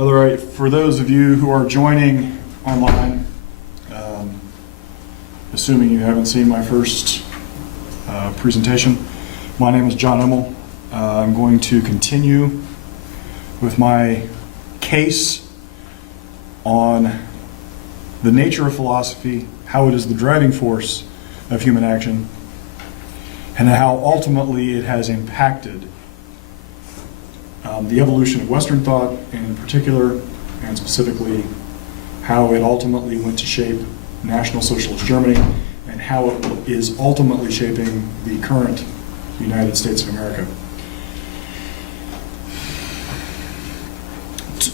All right, for those of you who are joining online, assuming you haven't seen my first presentation, my name is John Immel. I'm going to continue with my case on the nature of philosophy, how it is the driving force of human action, and how ultimately it has impacted the evolution of Western thought, and in particular, and specifically, how it ultimately went to shape National Socialist Germany, and how it is ultimately shaping the current United States of America.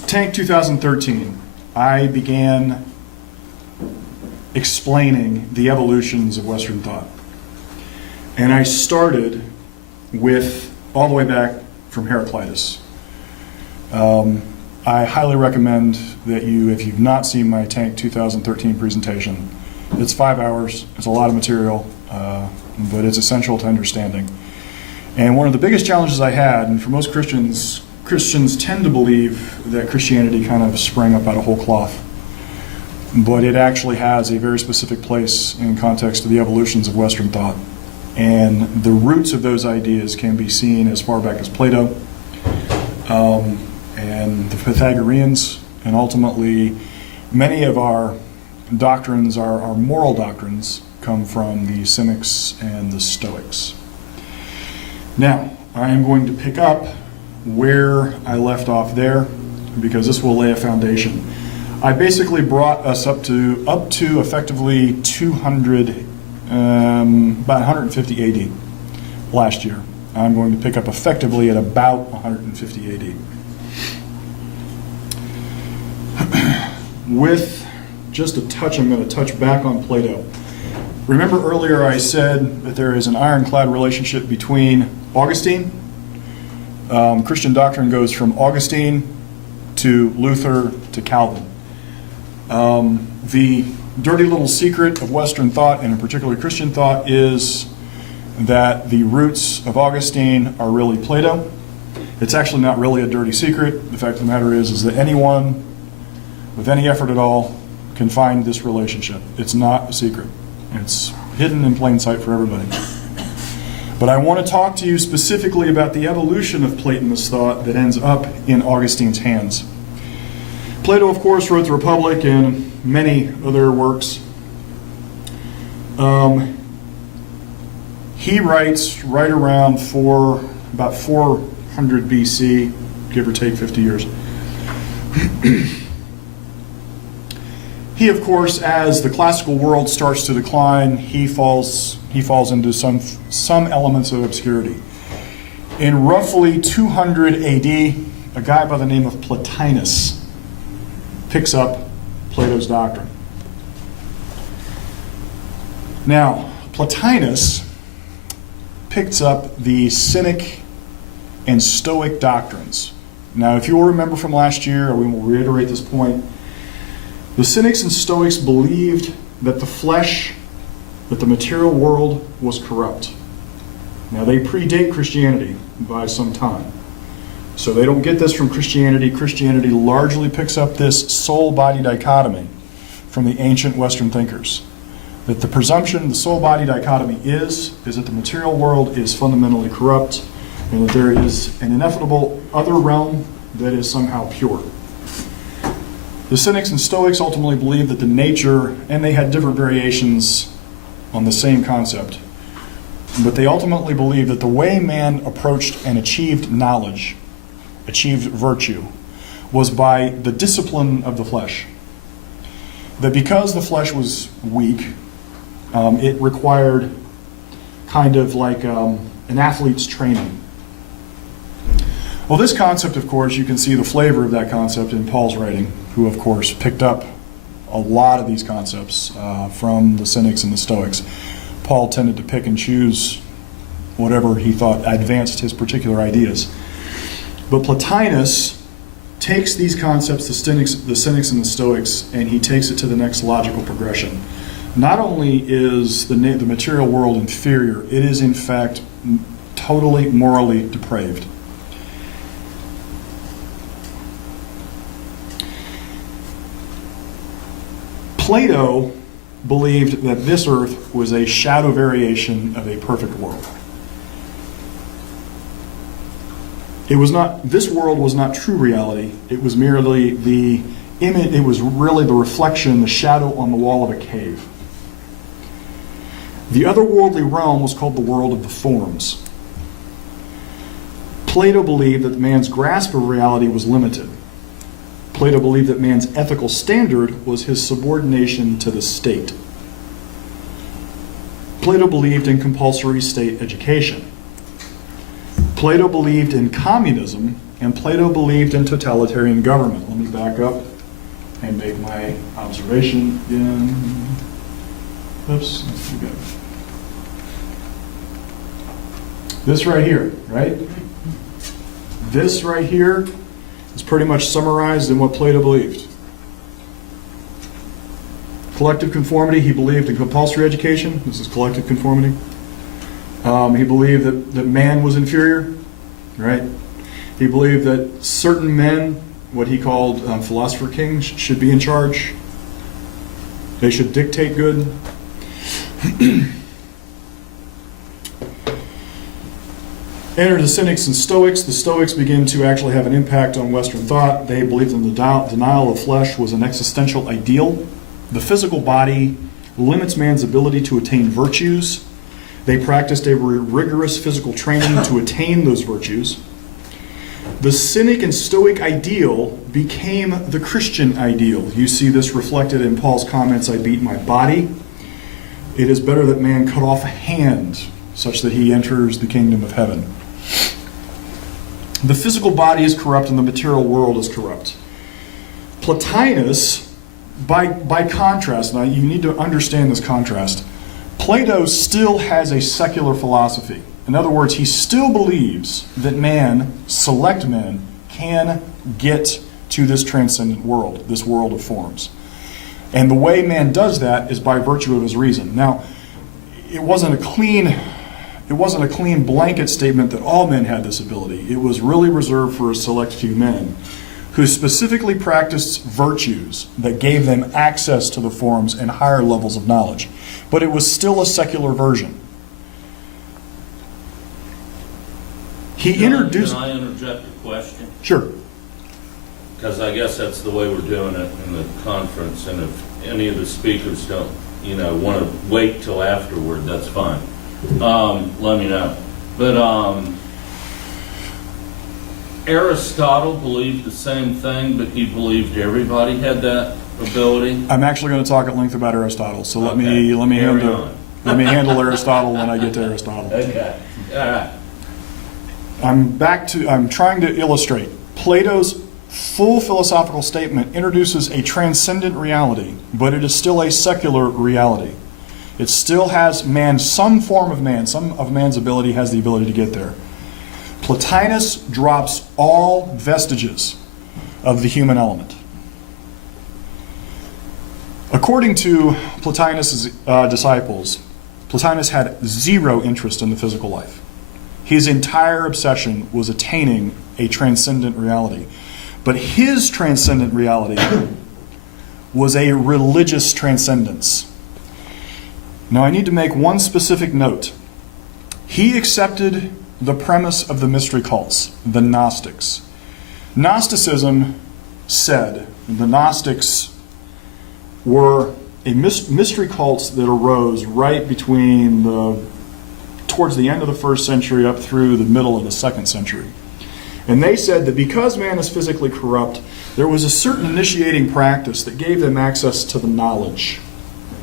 Tank 2013, I began explaining the evolutions of Western thought. And I started with, all the way back from Heraclitus. I highly recommend that you, if you've not seen my Tank 2013 presentation, it's 5 hours, it's a lot of material, but it's essential to understanding. And one of the biggest challenges I had, and for most Christians tend to believe that Christianity kind of sprang up out of whole cloth, but it actually has a very specific place in context of the evolutions of Western thought. And the roots of those ideas can be seen as far back as Plato, and the Pythagoreans, and ultimately many of our doctrines, our moral doctrines, come from the Cynics and the Stoics. Now, I am going to pick up where I left off there, because this will lay a foundation. I basically brought us up to effectively 200, about 150 AD last year. I'm going to pick up effectively at about 150 AD. With just a touch, I'm going to touch back on Plato. Remember earlier I said that there is an ironclad relationship between Augustine. Christian doctrine goes from Augustine to Luther to Calvin. The dirty little secret of Western thought, and in particular Christian thought, is that the roots of Augustine are really Plato. It's actually not really a dirty secret. The fact of the matter is that anyone with any effort at all can find this relationship. It's not a secret. It's hidden in plain sight for everybody. But I want to talk to you specifically about the evolution of Platonist thought that ends up in Augustine's hands. Plato, of course, wrote the Republic and many other works. He writes right around about 400 BC, give or take 50 years. He, of course, as the classical world starts to decline, he falls into some elements of obscurity. In roughly 200 AD, a guy by the name of Plotinus picks up Plato's doctrine. Now, Plotinus picks up the Cynic and Stoic doctrines. Now, if you will remember from last year, we will reiterate this point, the Cynics and Stoics believed that the flesh, that the material world was corrupt. Now, they predate Christianity by some time. So they don't get this from Christianity. Christianity largely picks up this soul-body dichotomy from the ancient Western thinkers. That the presumption, the soul-body dichotomy is that the material world is fundamentally corrupt, and that there is an ineffable other realm that is somehow pure. The Cynics and Stoics ultimately believed that the nature, and they had different variations on the same concept, but they ultimately believed that the way man approached and achieved knowledge, achieved virtue, was by the discipline of the flesh. That because the flesh was weak, it required kind of like an athlete's training. Well, this concept, of course, you can see the flavor of that concept in Paul's writing, who, of course, picked up a lot of these concepts from the Cynics and the Stoics. Paul tended to pick and choose whatever he thought advanced his particular ideas. But Plotinus takes these concepts, the Cynics and the Stoics, and he takes it to the next logical progression. Not only is the material world inferior, it is in fact totally morally depraved. Plato believed that this earth was a shadow variation of a perfect world. This world was not true reality. It was merely the image, it was really the reflection, the shadow on the wall of a cave. The otherworldly realm was called the world of the forms. Plato believed that man's grasp of reality was limited. Plato believed that man's ethical standard was his subordination to the state. Plato believed in compulsory state education. Plato believed in communism, and Plato believed in totalitarian government. Let me back up and make my observation again. Oops, let's do good. This right here, right? This right here is pretty much summarized in what Plato believed. Collective conformity, he believed in compulsory education. This is collective conformity. He believed that man was inferior, right? He believed that certain men, what he called philosopher kings, should be in charge. They should dictate good. Enter the Cynics and Stoics. The Stoics begin to actually have an impact on Western thought. They believed in the denial of flesh was an existential ideal. The physical body limits man's ability to attain virtues. They practiced a rigorous physical training to attain those virtues. The Cynic and Stoic ideal became the Christian ideal. You see this reflected in Paul's comments, I beat my body. It is better that man cut off a hand such that he enters the kingdom of heaven. The physical body is corrupt and the material world is corrupt. Plotinus, by contrast, now you need to understand this contrast, Plato still has a secular philosophy. In other words, he still believes that man, select men, can get to this transcendent world, this world of forms. And the way man does that is by virtue of his reason. Now, it wasn't a clean blanket statement that all men had this ability. It was really reserved for a select few men who specifically practiced virtues that gave them access to the forms and higher levels of knowledge. But it was still a secular version. He introduced... Can I interject a question? Sure. Because I guess that's the way we're doing it in the conference, and if any of the speakers don't, want to wait till afterward, that's fine. Let me know. But Aristotle believed the same thing, but he believed everybody had that ability. I'm actually going to talk at length about Aristotle, so let me handle Aristotle when I get to Aristotle. Okay. All right. I'm trying to illustrate. Plato's full philosophical statement introduces a transcendent reality, but it is still a secular reality. It still has some form of man, some of man's ability has the ability to get there. Plotinus drops all vestiges of the human element. According to Plotinus' disciples, Plotinus had zero interest in the physical life. His entire obsession was attaining a transcendent reality. But his transcendent reality was a religious transcendence. Now I need to make one specific note. He accepted the premise of the mystery cults, the Gnostics. Gnosticism said the Gnostics were a mystery cults that arose right between towards the end of the 1st century up through the middle of the 2nd century. And they said that because man is physically corrupt, there was a certain initiating practice that gave them access to the knowledge.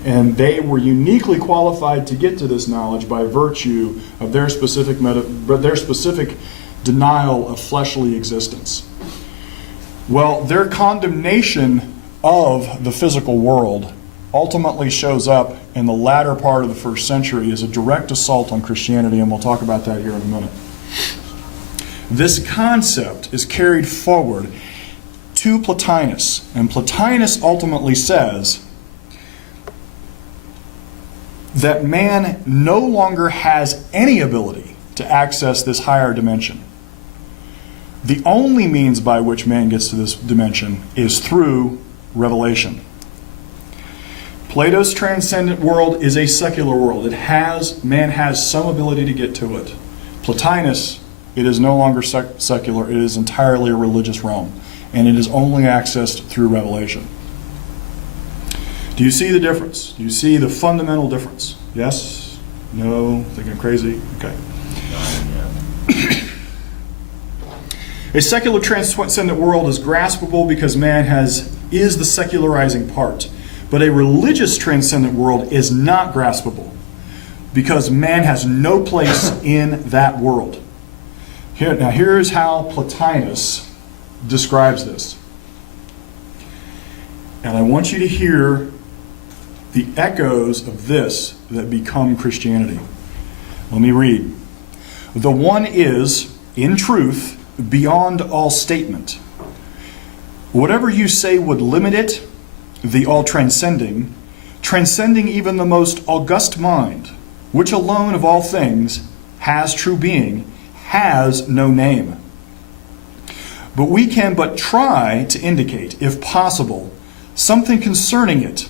And they were uniquely qualified to get to this knowledge by virtue of their specific denial of fleshly existence. Well, their condemnation of the physical world ultimately shows up in the latter part of the 1st century as a direct assault on Christianity, and we'll talk about that here in a minute. This concept is carried forward to Plotinus, and Plotinus ultimately says that man no longer has any ability to access this higher dimension. The only means by which man gets to this dimension is through revelation. Plato's transcendent world is a secular world. Man has some ability to get to it. Plotinus, it is no longer secular. It is entirely a religious realm, and it is only accessed through revelation. Do you see the difference? Do you see the fundamental difference? Yes? No? Think I'm crazy? Okay. A secular transcendent world is graspable because man is the secularizing part. But a religious transcendent world is not graspable because man has no place in that world. Here's how Plotinus describes this. And I want you to hear the echoes of this that become Christianity. Let me read. The one is, in truth, beyond all statement. Whatever you say would limit it, the all-transcending, transcending even the most august mind, which alone of all things has true being, has no name. But we can but try to indicate, if possible, something concerning it.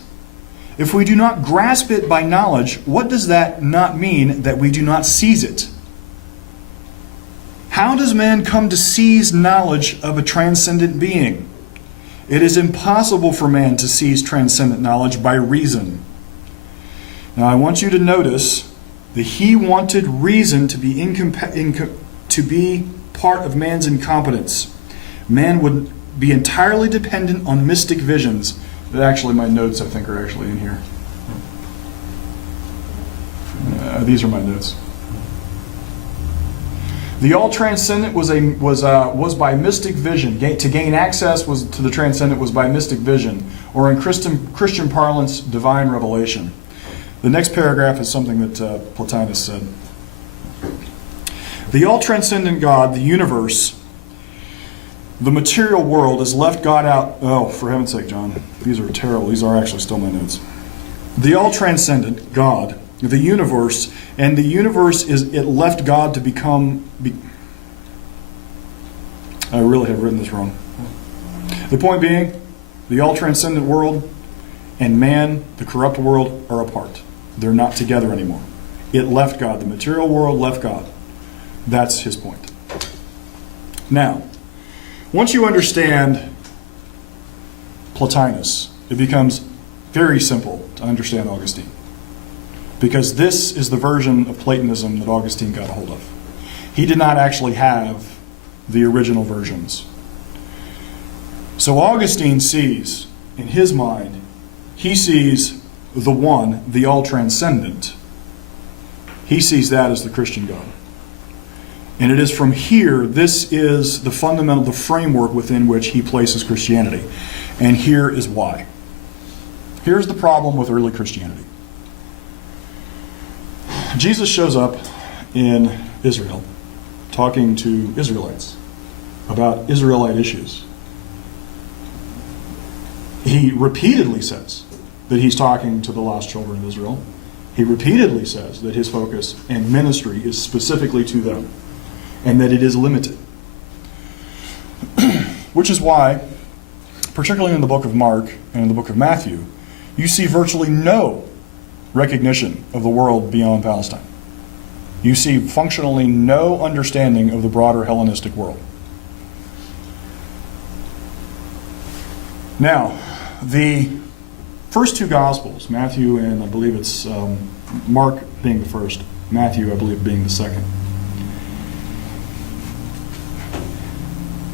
If we do not grasp it by knowledge, what does that not mean that we do not seize it? How does man come to seize knowledge of a transcendent being? It is impossible for man to seize transcendent knowledge by reason. Now I want you to notice that he wanted reason to be part of man's incompetence. Man would be entirely dependent on mystic visions. Actually, my notes I think are actually in here. These are my notes. The all-transcendent was by mystic vision. To gain access to the transcendent was by mystic vision, or in Christian parlance, divine revelation. The next paragraph is something that Plotinus said. The all-transcendent God, the universe, the material world has left God out. Oh, for heaven's sake, John. These are terrible. These are actually still my notes. The all-transcendent God, the universe, and the universe it left God to become. I really have written this wrong. The point being, the all-transcendent world and man, the corrupt world, are apart. They're not together anymore. It left God. The material world left God. That's his point. Now, once you understand Plotinus, it becomes very simple to understand Augustine. Because this is the version of Platonism that Augustine got a hold of. He did not actually have the original versions. So Augustine sees, in his mind, he sees the one, the all-transcendent. He sees that as the Christian God. And it is from here, this is the fundamental, the framework within which he places Christianity. And here is why. Here's the problem with early Christianity. Jesus shows up in Israel talking to Israelites about Israelite issues. He repeatedly says that he's talking to the lost children of Israel. He repeatedly says that his focus and ministry is specifically to them, and that it is limited. Which is why, particularly in the book of Mark and in the book of Matthew, you see virtually no recognition of the world beyond Palestine. You see functionally no understanding of the broader Hellenistic world. Now, the first two Gospels, Matthew and I believe it's Mark being the first, Matthew I believe being the second,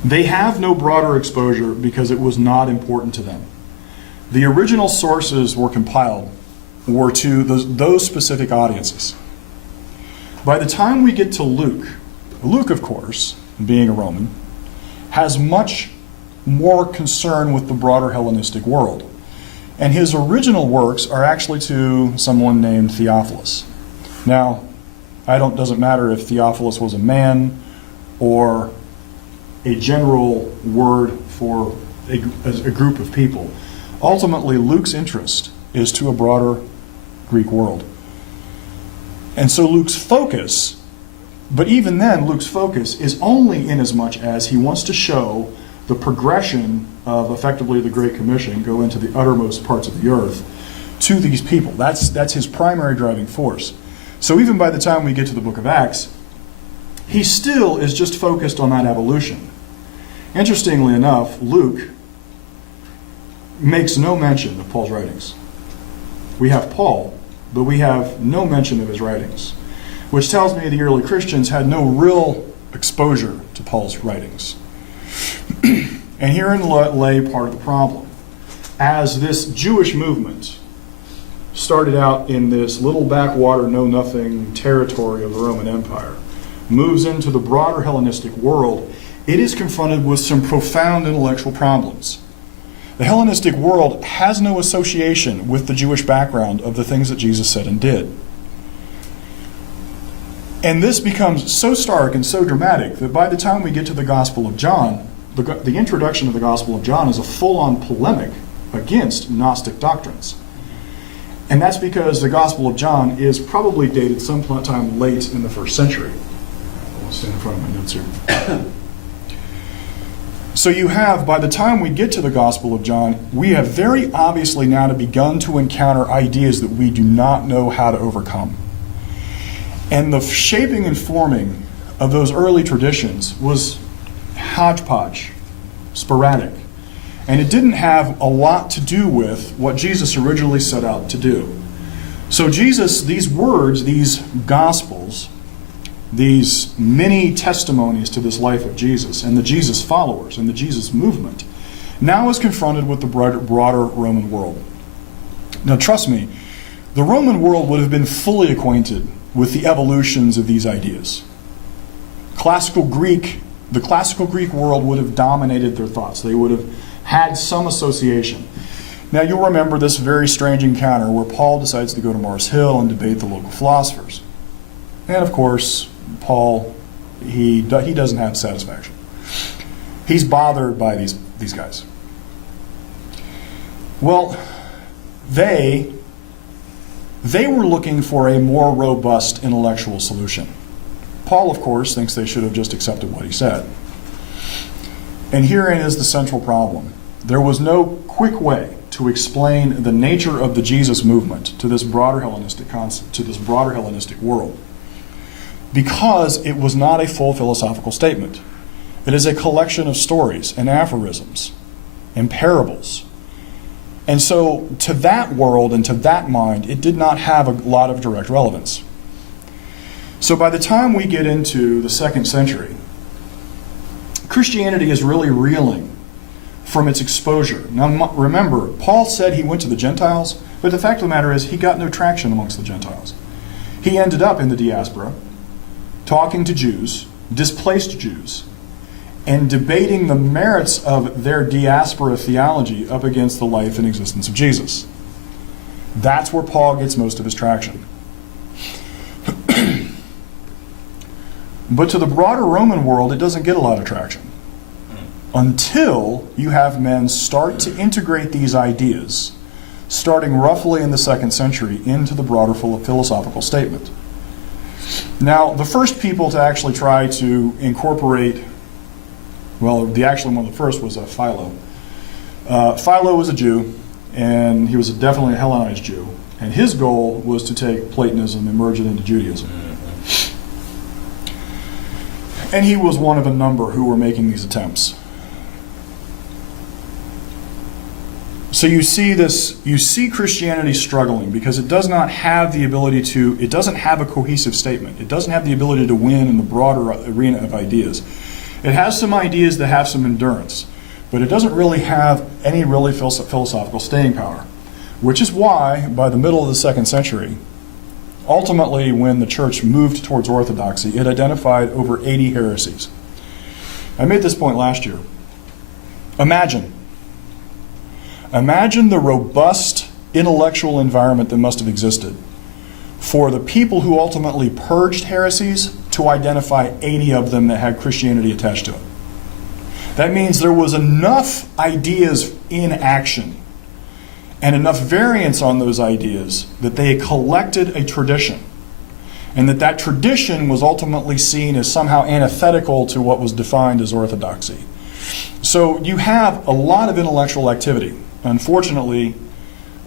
they have no broader exposure because it was not important to them. The original sources were compiled were to those specific audiences. By the time we get to Luke, of course, being a Roman, has much more concern with the broader Hellenistic world. And his original works are actually to someone named Theophilus. Now, doesn't matter if Theophilus was a man or a general word for a group of people. Ultimately, Luke's interest is to a broader Greek world. And so Luke's focus, but even then, Luke's focus is only in as much as he wants to show the progression of effectively the Great Commission, go into the uttermost parts of the earth, to these people. That's his primary driving force. So even by the time we get to the book of Acts, he still is just focused on that evolution. Interestingly enough, Luke makes no mention of Paul's writings. We have Paul, but we have no mention of his writings, which tells me the early Christians had no real exposure to Paul's writings. And herein lay part of the problem. As this Jewish movement started out in this little backwater, know-nothing territory of the Roman Empire, moves into the broader Hellenistic world, it is confronted with some profound intellectual problems. The Hellenistic world has no association with the Jewish background of the things that Jesus said and did. And this becomes so stark and so dramatic that by the time we get to the Gospel of John, the introduction of the Gospel of John is a full-on polemic against Gnostic doctrines. And that's because the Gospel of John is probably dated sometime late in the 1st century. I'll stand in front of my notes here. So you have, by the time we get to the Gospel of John, we have very obviously now begun to encounter ideas that we do not know how to overcome. And the shaping and forming of those early traditions was hodgepodge, sporadic. And it didn't have a lot to do with what Jesus originally set out to do. So Jesus, these words, these Gospels, these many testimonies to this life of Jesus and the Jesus followers and the Jesus movement, now is confronted with the broader Roman world. Now trust me, the Roman world would have been fully acquainted with the evolutions of these ideas. The classical Greek world would have dominated their thoughts. They would have had some association. Now you'll remember this very strange encounter where Paul decides to go to Mars Hill and debate the local philosophers. And of course, Paul, he doesn't have satisfaction. He's bothered by these guys. Well, they were looking for a more robust intellectual solution. Paul, of course, thinks they should have just accepted what he said. And herein is the central problem. There was no quick way to explain the nature of the Jesus movement to this broader Hellenistic concept, to this broader Hellenistic world, because it was not a full philosophical statement. It is a collection of stories and aphorisms and parables. And so to that world and to that mind, it did not have a lot of direct relevance. So by the time we get into the 2nd century, Christianity is really reeling from its exposure. Now remember, Paul said he went to the Gentiles, but the fact of the matter is he got no traction amongst the Gentiles. He ended up in the diaspora, talking to Jews, displaced Jews, and debating the merits of their diaspora theology up against the life and existence of Jesus. That's where Paul gets most of his traction. But to the broader Roman world, it doesn't get a lot of traction until you have men start to integrate these ideas, starting roughly in the 2nd century, into the broader philosophical statement. Now, the first people to actually try to incorporate, well, one of the first was Philo. Philo was a Jew, and he was definitely a Hellenized Jew. And his goal was to take Platonism and merge it into Judaism. And he was one of a number who were making these attempts. So you see Christianity struggling because it does not have the ability it doesn't have a cohesive statement. It doesn't have the ability to win in the broader arena of ideas. It has some ideas that have some endurance, but it doesn't really have any really philosophical staying power, which is why by the middle of the 2nd century, ultimately when the church moved towards orthodoxy, it identified over 80 heresies. I made this point last year. Imagine the robust intellectual environment that must have existed for the people who ultimately purged heresies to identify 80 of them that had Christianity attached to it. That means there was enough ideas in action and enough variance on those ideas that they collected a tradition, and that tradition was ultimately seen as somehow antithetical to what was defined as orthodoxy. So you have a lot of intellectual activity. Unfortunately,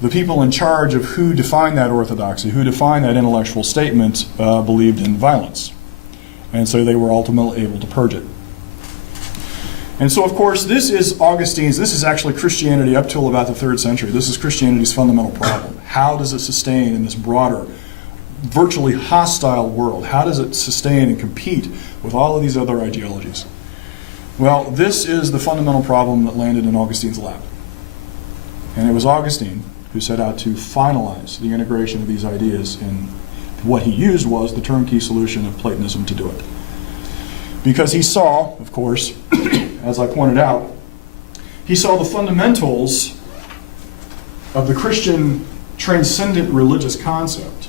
the people in charge of who defined that orthodoxy, who defined that intellectual statement, believed in violence. And so they were ultimately able to purge it. And so, of course, this is actually Christianity up till about the 3rd century. This is Christianity's fundamental problem. How does it sustain in this broader, virtually hostile world? How does it sustain and compete with all of these other ideologies? Well, this is the fundamental problem that landed in Augustine's lap. And it was Augustine who set out to finalize the integration of these ideas, and what he used was the turnkey solution of Platonism to do it. Because he saw, of course, as I pointed out, he saw the fundamentals of the Christian transcendent religious concept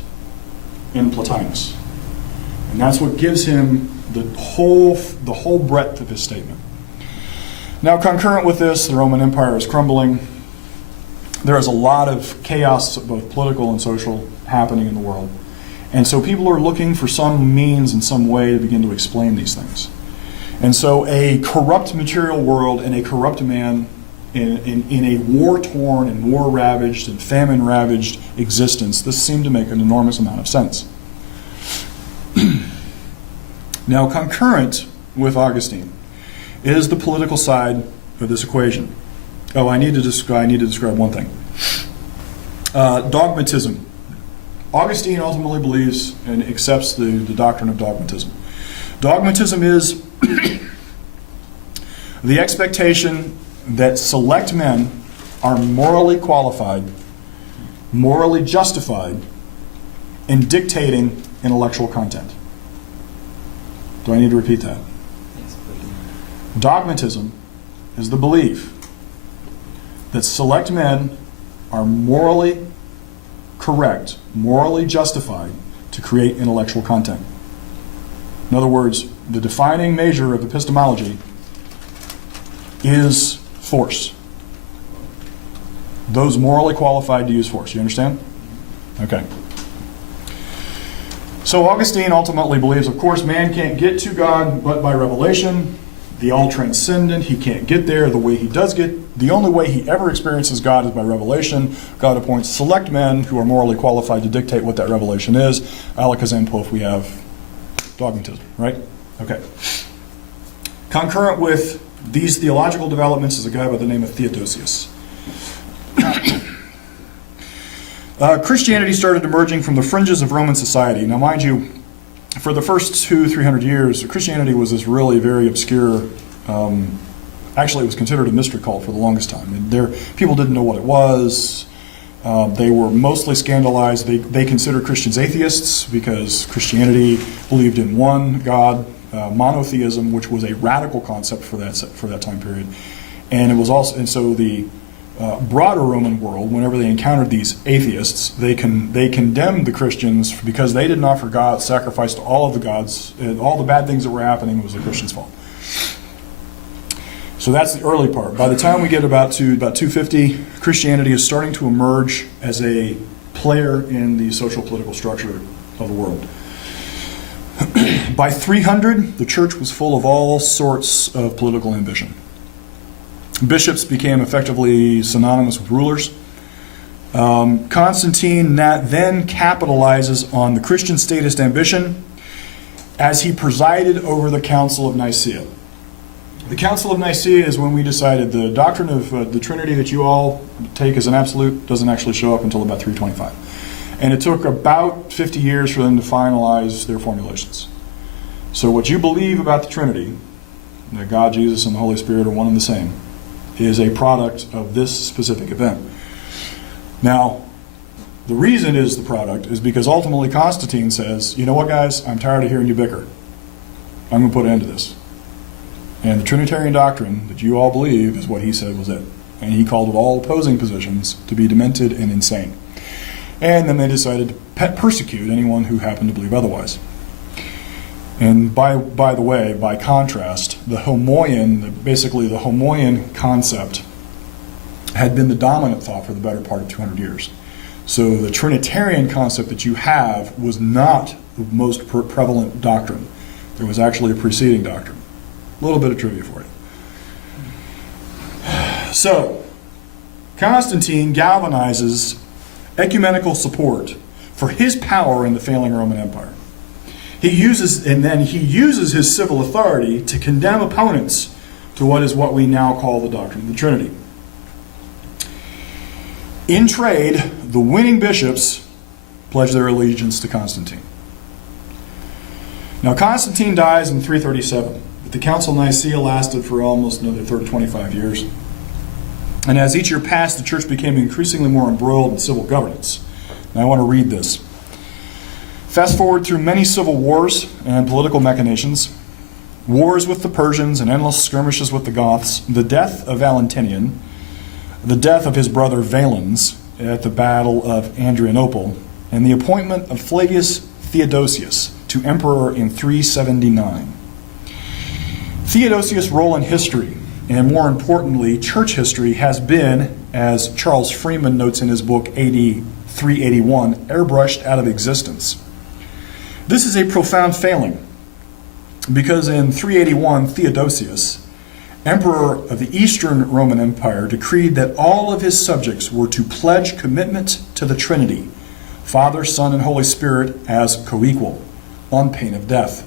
in Plotinus. And that's what gives him the whole breadth of his statement. Now, concurrent with this, the Roman Empire is crumbling. There is a lot of chaos, both political and social, happening in the world. And so people are looking for some means and some way to begin to explain these things. And so a corrupt material world and a corrupt man in a war-torn and war-ravaged and famine-ravaged existence, this seemed to make an enormous amount of sense. Now, concurrent with Augustine is the political side of this equation. Oh, I need to describe one thing. Dogmatism. Augustine ultimately believes and accepts the doctrine of dogmatism. Dogmatism is the expectation that select men are morally qualified, morally justified in dictating intellectual content. Do I need to repeat that? Dogmatism is the belief that select men are morally correct, morally justified to create intellectual content. In other words, the defining measure of epistemology is force. Those morally qualified to use force. You understand? Okay. So Augustine ultimately believes, of course, man can't get to God but by revelation. The all-transcendent, he can't get there. The only way he ever experiences God is by revelation. God appoints select men who are morally qualified to dictate what that revelation is. Alakazam Pof, we have dogmatism, right? Okay. Concurrent with these theological developments is a guy by the name of Theodosius. Christianity started emerging from the fringes of Roman society. Now, mind you, for the first 200-300 years, Christianity was this really very obscure, actually it was considered a mystery cult for the longest time. And people didn't know what it was. They were mostly scandalized. They considered Christians atheists because Christianity believed in one God, monotheism, which was a radical concept for that time period. And it was also, and so the broader Roman world, whenever they encountered these atheists, they condemned the Christians because they didn't offer God sacrifice to all of the gods, and all the bad things that were happening was the Christians' fault. So that's the early part. By the time we get about 250, Christianity is starting to emerge as a player in the social political structure of the world. By 300, the church was full of all sorts of political ambition. Bishops became effectively synonymous with rulers. Constantine then capitalizes on the Christian statist ambition as he presided over the Council of Nicaea. The Council of Nicaea is when we decided the doctrine of the Trinity that you all take as an absolute doesn't actually show up until about 325. And it took about 50 years for them to finalize their formulations. So what you believe about the Trinity, that God, Jesus, and the Holy Spirit are one and the same, is a product of this specific event. Now, the reason is the product is because ultimately Constantine says, you know what, guys, I'm tired of hearing you bicker. I'm going to put an end to this. And the Trinitarian doctrine that you all believe is what he said was it. And he called all opposing positions to be demented and insane. And then they decided to persecute anyone who happened to believe otherwise. And by the way, by contrast, the Homoian concept had been the dominant thought for the better part of 200 years. So the Trinitarian concept that you have was not the most prevalent doctrine. There was actually a preceding doctrine. A little bit of trivia for you. So, Constantine galvanizes ecumenical support for his power in the failing Roman Empire. He uses his civil authority to condemn opponents to what we now call the doctrine of the Trinity. In trade, the winning bishops pledge their allegiance to Constantine. Now, Constantine dies in 337, but the Council of Nicaea lasted for almost another 25 years. And as each year passed, the church became increasingly more embroiled in civil governance. And I want to read this. Fast forward through many civil wars and political machinations, wars with the Persians and endless skirmishes with the Goths, the death of Valentinian, the death of his brother Valens at the Battle of Adrianople, and the appointment of Flavius Theodosius to emperor in 379. Theodosius' role in history, and more importantly, church history, has been, as Charles Freeman notes in his book AD 381, airbrushed out of existence. This is a profound failing, because in 381, Theodosius, emperor of the Eastern Roman Empire, decreed that all of his subjects were to pledge commitment to the Trinity, Father, Son, and Holy Spirit, as co-equal, on pain of death.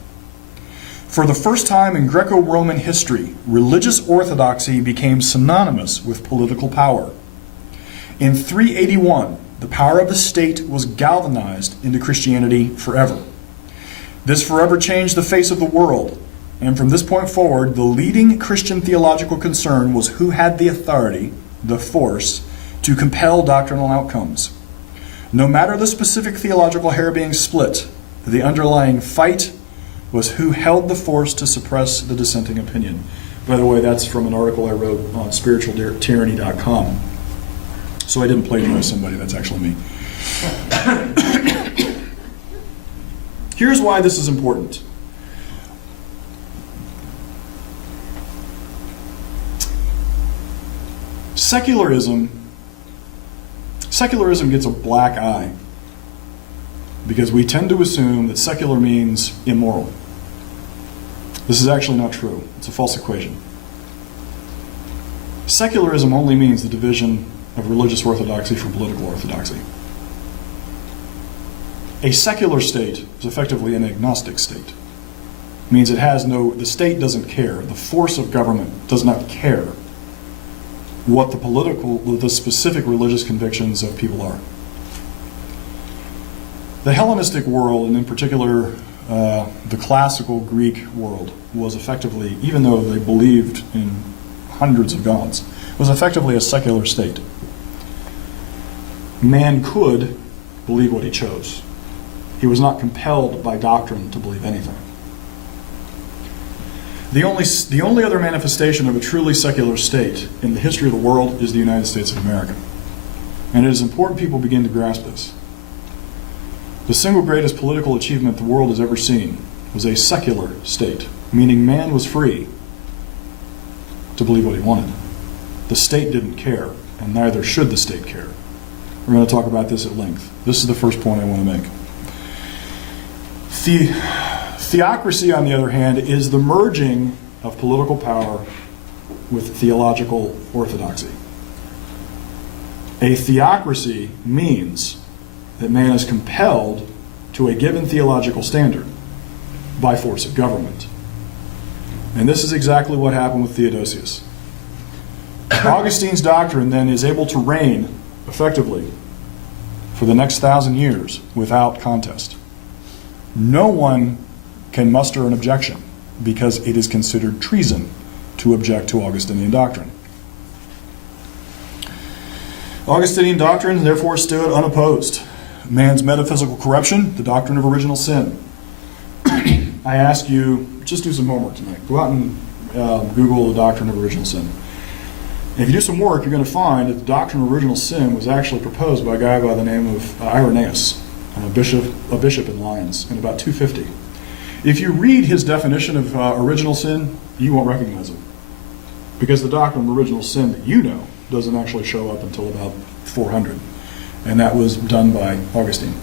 For the first time in Greco-Roman history, religious orthodoxy became synonymous with political power. In 381, the power of the state was galvanized into Christianity forever. This forever changed the face of the world, and from this point forward, the leading Christian theological concern was who had the authority, the force, to compel doctrinal outcomes. No matter the specific theological hair being split, the underlying fight was who held the force to suppress the dissenting opinion. By the way, that's from an article I wrote on spiritualtyranny.com. So I didn't plagiarize somebody, that's actually me. Here's why this is important. Secularism gets a black eye because we tend to assume that secular means immoral. This is actually not true. It's a false equation. Secularism only means the division of religious orthodoxy from political orthodoxy. A secular state is effectively an agnostic state. It means the state doesn't care. The force of government does not care what the specific religious convictions of people are. The Hellenistic world, and in particular the classical Greek world, was effectively, even though they believed in hundreds of gods, was effectively a secular state. Man could believe what he chose. He was not compelled by doctrine to believe anything. The only other manifestation of a truly secular state in the history of the world is the United States of America. And it is important people begin to grasp this. The single greatest political achievement the world has ever seen was a secular state, meaning man was free to believe what he wanted. The state didn't care, and neither should the state care. We're going to talk about this at length. This is the first point I want to make. Theocracy, on the other hand, is the merging of political power with theological orthodoxy. A theocracy means that man is compelled to a given theological standard by force of government. And this is exactly what happened with Theodosius. Augustine's doctrine then is able to reign effectively for the next 1,000 years without contest. No one can muster an objection because it is considered treason to object to Augustinian doctrine. Augustinian doctrine therefore stood unopposed. Man's metaphysical corruption, the doctrine of original sin. I ask you, just do some homework tonight. Go out and Google the doctrine of original sin. And if you do some work, you're going to find that the doctrine of original sin was actually proposed by a guy by the name of Irenaeus, a bishop in Lyons, in about 250. If you read his definition of original sin, you won't recognize it. Because the doctrine of original sin that you know doesn't actually show up until about 400. And that was done by Augustine.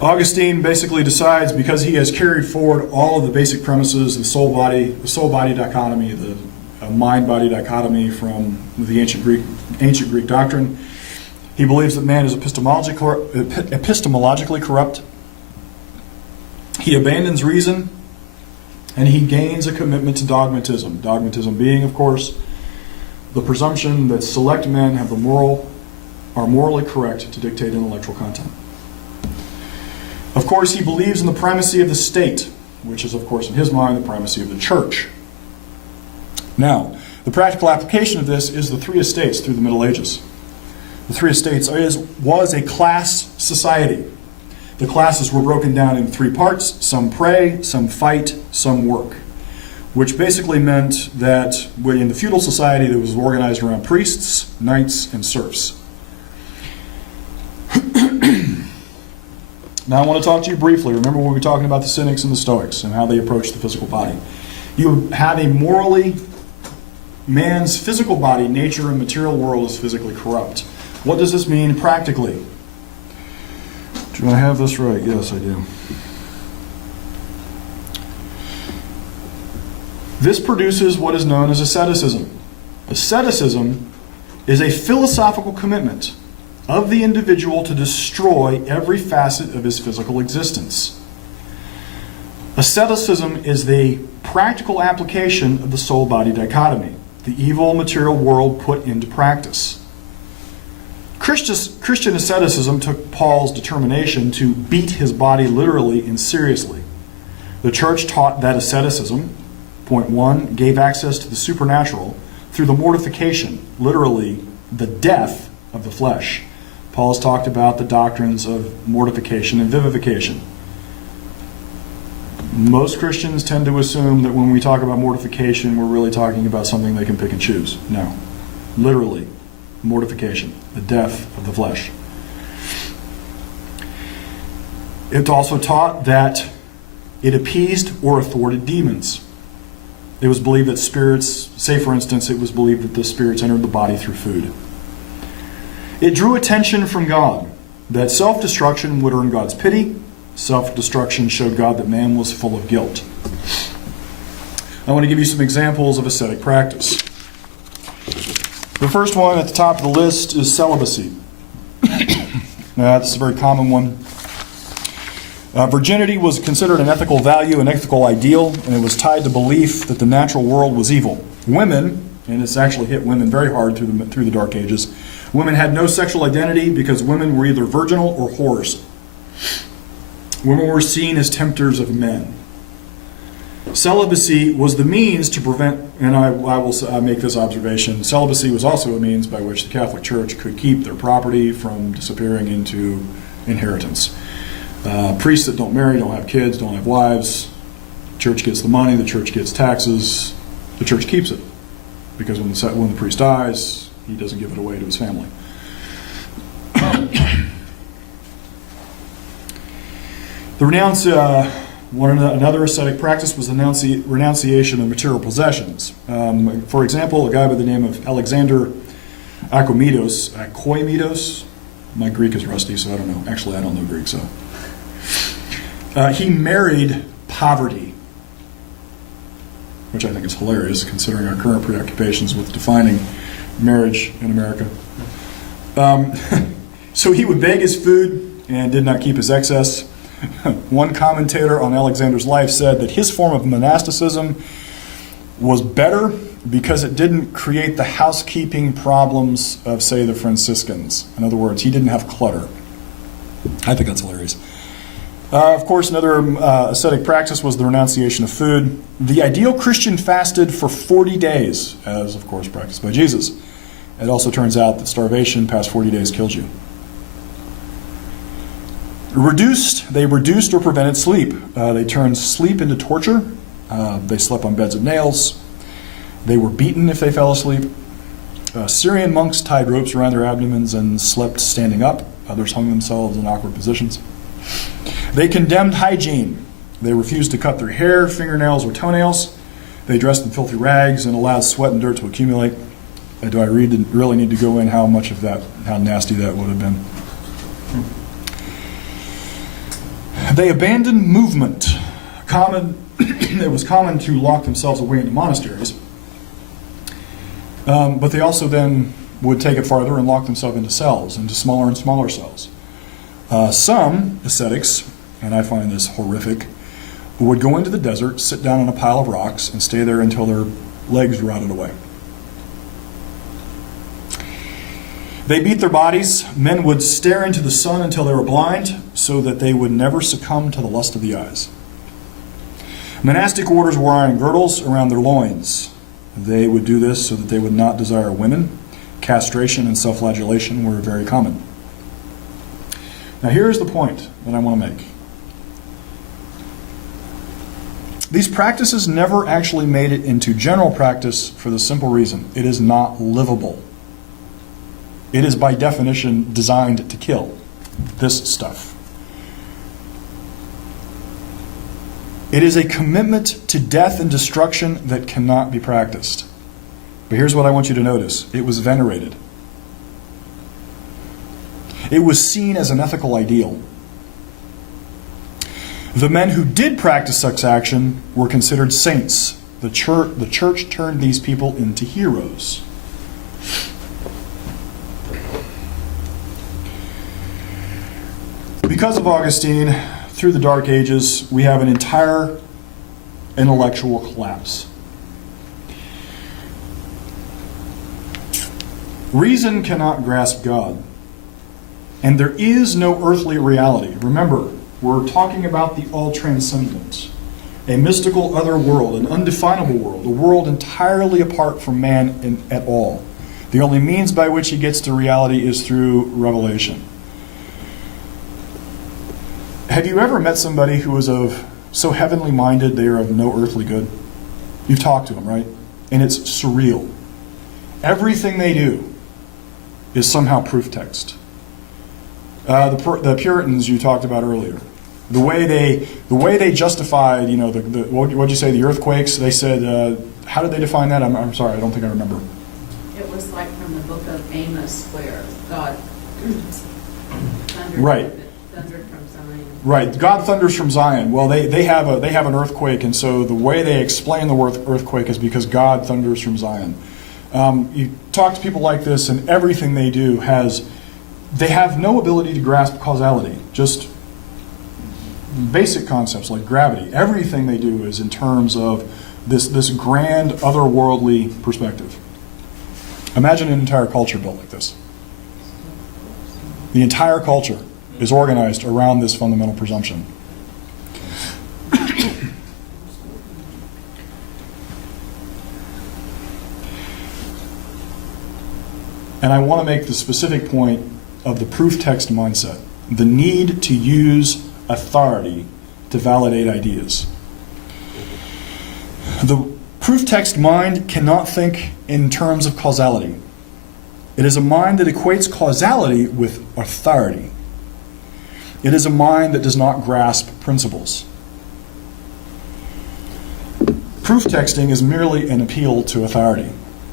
Augustine basically decides, because he has carried forward all of the basic premises, the soul-body dichotomy, the mind-body dichotomy from the ancient Greek doctrine, He believes that man is epistemologically corrupt. He abandons reason, and he gains a commitment to dogmatism. Dogmatism being, of course, the presumption that select men are morally correct to dictate intellectual content. Of course, he believes in the primacy of the state, which is, of course, in his mind, the primacy of the church. Now, the practical application of this is the three estates through the Middle Ages. The three estates was a class society. The classes were broken down in three parts. Some pray, some fight, some work. Which basically meant that in the feudal society that was organized around priests, knights, and serfs. Now I want to talk to you briefly. Remember when we were talking about the Cynics and the Stoics and how they approached the physical body. You have man's physical body, nature, and material world is physically corrupt. What does this mean practically? Do I have this right? Yes, I do. This produces what is known as asceticism. Asceticism is a philosophical commitment of the individual to destroy every facet of his physical existence. Asceticism is the practical application of the soul-body dichotomy, the evil material world put into practice. Christian asceticism took Paul's determination to beat his body literally and seriously. The church taught that asceticism, point one, gave access to the supernatural through the mortification, literally the death of the flesh. Paul's talked about the doctrines of mortification and vivification. Most Christians tend to assume that when we talk about mortification, we're really talking about something they can pick and choose. No. Literally, mortification, the death of the flesh. It's also taught that it appeased or thwarted demons. It was believed that spirits, say for instance, it was believed that the spirits entered the body through food. It drew attention from God, that self-destruction would earn God's pity. Self-destruction showed God that man was full of guilt. I want to give you some examples of ascetic practice. The first one at the top of the list is celibacy. Now, this is a very common one. Virginity was considered an ethical value, an ethical ideal, and it was tied to belief that the natural world was evil. Women, and it's actually hit women very hard through the Dark Ages, women had no sexual identity because women were either virginal or whores. Women were seen as tempters of men. Celibacy was the means to prevent, and I will make this observation, celibacy was also a means by which the Catholic Church could keep their property from disappearing into inheritance. Priests that don't marry, don't have kids, don't have wives, the church gets the money, the church gets taxes, the church keeps it. Because when the priest dies, he doesn't give it away to his family. Another ascetic practice was the renunciation of material possessions. For example, a guy by the name of Alexander Akoimidos, my Greek is rusty, so I don't know. Actually, I don't know Greek, so. He married poverty, which I think is hilarious considering our current preoccupations with defining marriage in America. So he would beg his food and did not keep his excess. One commentator on Alexander's life said that his form of monasticism was better because it didn't create the housekeeping problems of, say, the Franciscans. In other words, he didn't have clutter. I think that's hilarious. Of course, another ascetic practice was the renunciation of food. The ideal Christian fasted for 40 days, as of course practiced by Jesus. It also turns out that starvation past 40 days kills you. They reduced or prevented sleep. They turned sleep into torture. They slept on beds of nails. They were beaten if they fell asleep. Syrian monks tied ropes around their abdomens and slept standing up. Others hung themselves in awkward positions. They condemned hygiene. They refused to cut their hair, fingernails, or toenails. They dressed in filthy rags and allowed sweat and dirt to accumulate. Do I really need to go in how nasty that would have been? They abandoned movement. It was common to lock themselves away into monasteries. But they also then would take it farther and lock themselves into cells, into smaller and smaller cells. Some ascetics, and I find this horrific, would go into the desert, sit down on a pile of rocks, and stay there until their legs rotted away. They beat their bodies. Men would stare into the sun until they were blind, so that they would never succumb to the lust of the eyes. Monastic orders wore iron girdles around their loins. They would do this so that they would not desire women. Castration and self-flagellation were very common. Now here's the point that I want to make. These practices never actually made it into general practice for the simple reason it is not livable. It is by definition designed to kill, this stuff. It is a commitment to death and destruction that cannot be practiced. But here's what I want you to notice. It was venerated. It was seen as an ethical ideal. The men who did practice such action were considered saints. The church turned these people into heroes. Because of Augustine, through the Dark Ages, we have an entire intellectual collapse. Reason cannot grasp God, and there is no earthly reality. Remember, we're talking about the all-transcendent, a mystical other world, an undefinable world, a world entirely apart from man at all. The only means by which he gets to reality is through revelation. Have you ever met somebody who is so heavenly minded they are of no earthly good? You've talked to them, right? And it's surreal. Everything they do is somehow proof text. The Puritans you talked about earlier, the way they justified, what'd you say, the earthquakes? They said, how did they define that? I'm sorry, I don't think I remember. It was like from the book of Amos, where God thundered, right. Thundered from Zion. Right, God thunders from Zion. Well, they have an earthquake, and so the way they explain the word earthquake is because God thunders from Zion. You talk to people like this, and everything they do they have no ability to grasp causality. Just basic concepts like gravity. Everything they do is in terms of this grand, otherworldly perspective. Imagine an entire culture built like this. The entire culture is organized around this fundamental presumption. And I want to make the specific point of the proof text mindset, the need to use authority to validate ideas. The proof text mind cannot think in terms of causality. It is a mind that equates causality with authority. It is a mind that does not grasp principles. Proof texting is merely an appeal to authority,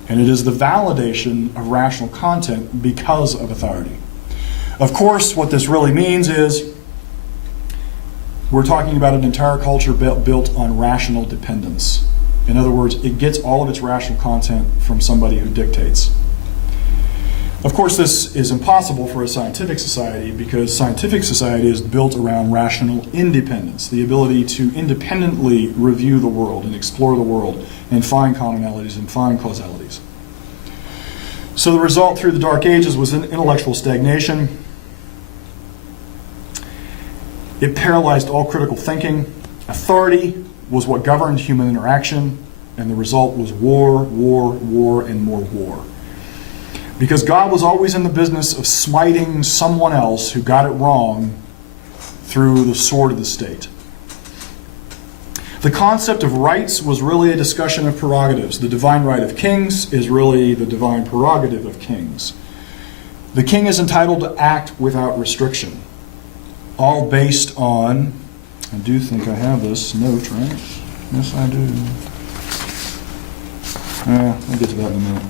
and it is the validation of rational content because of authority. Of course, what this really means is we're talking about an entire culture built on rational dependence. In other words, it gets all of its rational content from somebody who dictates. Of course, this is impossible for a scientific society because scientific society is built around rational independence, the ability to independently review the world and explore the world and find commonalities and find causalities. So the result through the Dark Ages was intellectual stagnation. It paralyzed all critical thinking. Authority was what governed human interaction, and the result was war, war, war, and more war. Because God was always in the business of smiting someone else who got it wrong through the sword of the state. The concept of rights was really a discussion of prerogatives. The divine right of kings is really the divine prerogative of kings. The king is entitled to act without restriction, all based on, I do think I have this note, right? Yes, I do. I'll get to that in a minute.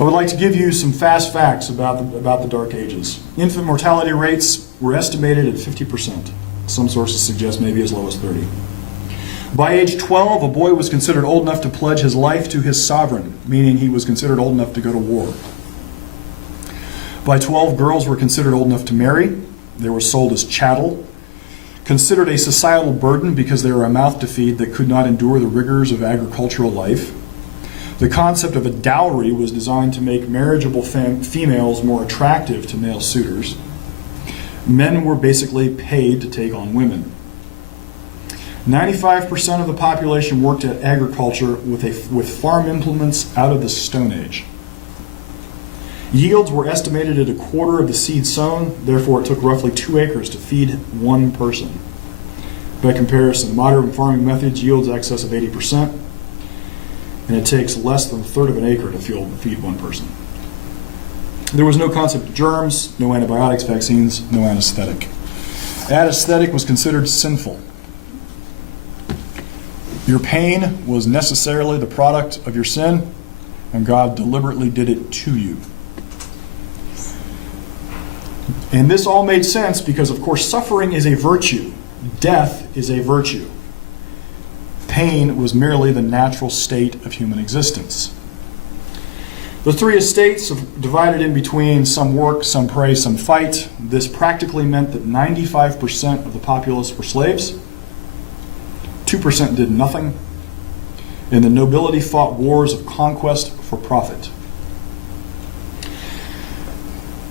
I would like to give you some fast facts about the Dark Ages. Infant mortality rates were estimated at 50%. Some sources suggest maybe as low as 30%. By age 12, a boy was considered old enough to pledge his life to his sovereign, meaning he was considered old enough to go to war. By 12, girls were considered old enough to marry. They were sold as chattel, considered a societal burden because they were a mouth to feed that could not endure the rigors of agricultural life. The concept of a dowry was designed to make marriageable females more attractive to male suitors. Men were basically paid to take on women. 95% of the population worked at agriculture with farm implements out of the Stone Age. Yields were estimated at a quarter of the seed sown, therefore it took roughly 2 acres to feed one person. By comparison, modern farming methods yields excess of 80%, and it takes less than a third of an acre to feed one person. There was no concept of germs, no antibiotics, vaccines, no anesthetic. Anesthetic was considered sinful. Your pain was necessarily the product of your sin, and God deliberately did it to you. And this all made sense because, of course, suffering is a virtue. Death is a virtue. Pain was merely the natural state of human existence. The 3 estates divided in between some work, some pray, some fight. This practically meant that 95% of the populace were slaves. 2% did nothing, and the nobility fought wars of conquest for profit.